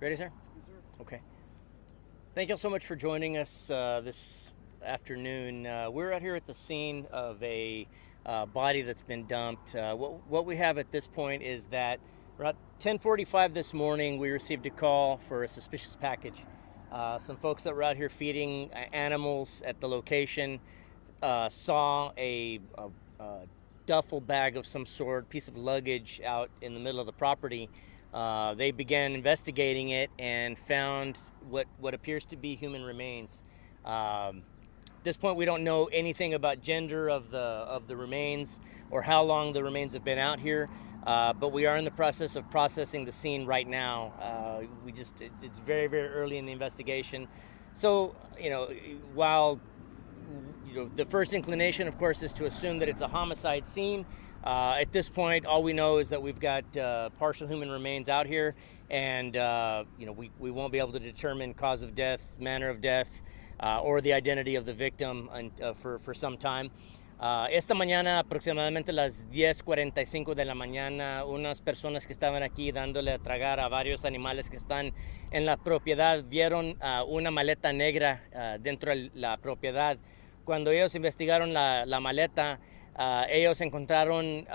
Ready, sir? Yes, sir. Okay. Thank you so much for joining us this afternoon. We're out here at the scene of a body that's been dumped. What we have at this point is that around 10:45 this morning, we received a call for a suspicious package. Some folks that were out here feeding animals at the location saw a duffel bag of some sort, piece of luggage out in the middle of the property. They began investigating it and found what appears to be human remains. At this point, we don't know anything about gender of the remains or how long the remains have been out here, but we are in the process of processing the scene right now. It's very, very early in the investigation. So, while the first inclination, of course, is to assume that it's a homicide scene. At this point, all we know is that we've got partial human remains out here, and we won't be able to determine cause of death, manner of death, or the identity of the victim for some time. Esta mañana, aproximadamente las 10:45 de la mañana, unas personas que estaban aquí dándole a tragar a varios animales que están en la propiedad vieron una maleta negra dentro de la propiedad. Cuando ellos investigaron la maleta, ellos encontraron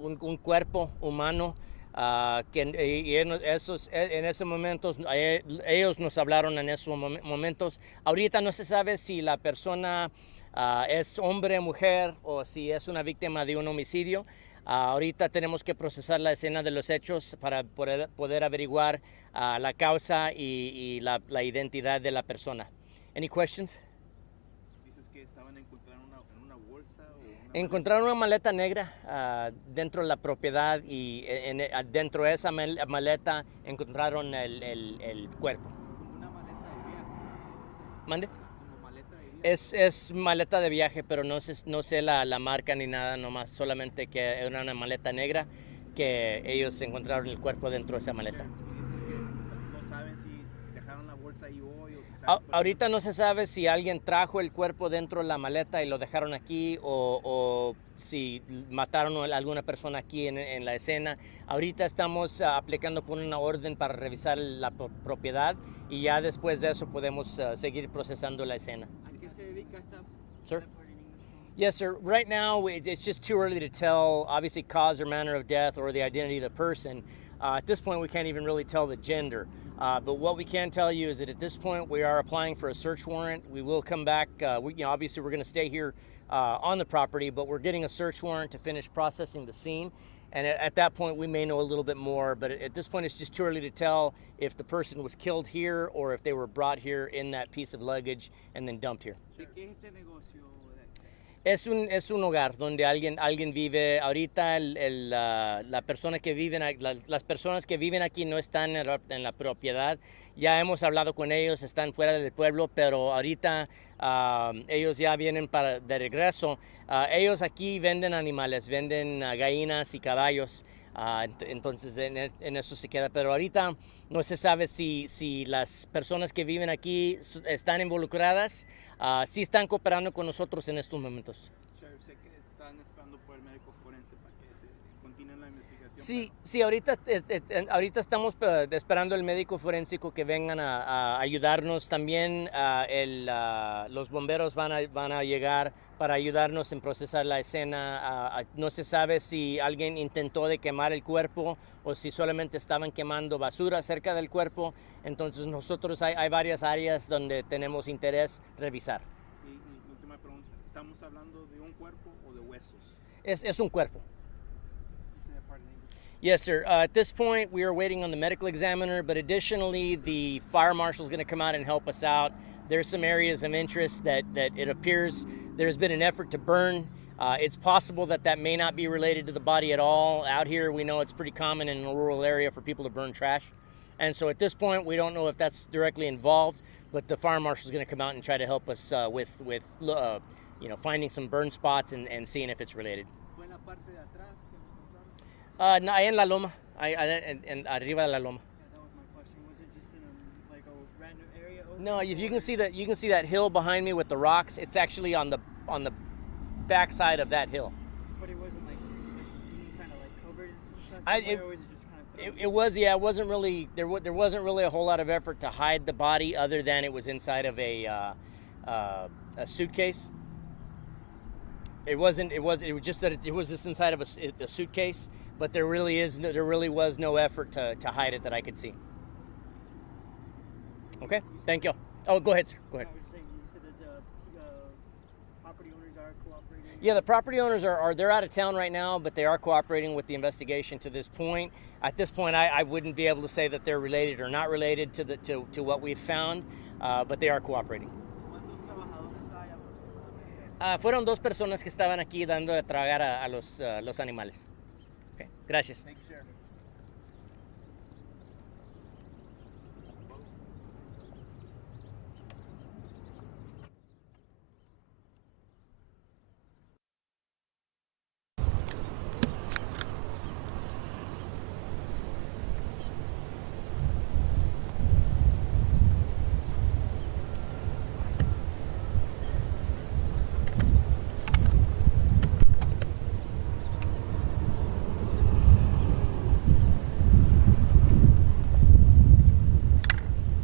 un cuerpo humano en esos momentos ellos nos hablaron en esos momentos. Ahorita no se sabe si la persona es hombre, mujer o si es una víctima de un homicidio. Ahorita tenemos que procesar la escena de los hechos para poder averiguar la causa y la identidad de la persona. Any questions? Encontraron una maleta negra dentro de la propiedad y dentro de esa maleta encontraron el cuerpo. ¿Una maleta de viaje? ¿Mande? ¿Como maleta de viaje? Es maleta de viaje, pero no sé la marca ni nada, nomás solamente que era una maleta negra que ellos encontraron el cuerpo dentro de esa maleta. No saben si dejaron la bolsa ahí hoy o si Ahorita no se sabe si alguien trajo el cuerpo dentro de la maleta y lo dejaron aquí o si mataron a alguna persona aquí en la escena. Ahorita estamos aplicando por una orden para revisar la propiedad y ya después de eso podemos seguir procesando la escena. ¿A qué se dedica esta? Sir? Yes, sir. Right now, it's just too early to tell, obviously, cause or manner of death or the identity of the person. At this point, we can't even really tell the gender. But what we can tell you is that at this point, we are applying for a search warrant. We will come back. Obviously, we're going to stay here on the property, but we're getting a search warrant to finish processing the scene. And at that point, we may know a little bit more. But at this point, it's just too early to tell if the person was killed here or if they were brought here in that piece of luggage and then dumped here. ¿De qué es este negocio? Es un hogar donde alguien vive. Ahorita la persona que viven, las personas que viven aquí no están en la propiedad. Ya hemos hablado con ellos, están fuera del pueblo, pero ahorita ellos ya vienen de regreso. Ellos aquí venden animales, venden gallinas y caballos. Entonces en eso se queda. Pero ahorita no se sabe si las personas que viven aquí están involucradas. Sí están cooperando con nosotros en estos momentos. Sé que están esperando por el médico forense para que se continúe la investigación. Sí, ahorita estamos esperando el médico forénsico que vengan a ayudarnos. También los bomberos van a llegar para ayudarnos en procesar la escena. No se sabe si alguien intentó de quemar el cuerpo o si solamente estaban quemando basura cerca del cuerpo. Entonces nosotros hay varias áreas donde tenemos interés revisar. Y última pregunta, ¿estamos hablando de un cuerpo o de huesos? Es un cuerpo. Yes, sir. At this point, we are waiting on the medical examiner, but additionally, the fire marshal is going to come out and help us out. There's some areas of interest that it appears there's been an effort to burn. It's possible that may not be related to the body at all. Out here, we know it's pretty common in a rural area for people to burn trash. And so at this point, we don't know if that's directly involved, but the fire marshal is going to come out and try to help us with finding some burn spots and seeing if it's related. ¿Fue en la parte de atrás que nos encontraron? Ahí en la loma, arriba de la loma. Yeah, that was my question. Was it just in a random area? No, if you can see that hill behind me with the rocks. It's actually on the backside of that hill. But it wasn't being kind of covered in some stuff, It or was it just kind of It was, yeah. It wasn't really there wasn't really a whole lot of effort to hide the body, other than it was inside of a suitcase. It was just that it was just inside of a suitcase, but there really was no effort to hide it that I could see. Okay, thank you. Oh, go ahead, sir. Go ahead. I was saying, you said that property owners are cooperating. Yeah, the property owners are they're out of town right now, but they are cooperating with the investigation to this point. At this point, I wouldn't be able to say that they're related or not related to what we've found, but they are cooperating. ¿Cuántos trabajadores hay aproximadamente? Fueron 2 personas que estaban aquí dando de tragar a los animales. Okay, gracias. Thank you, sir.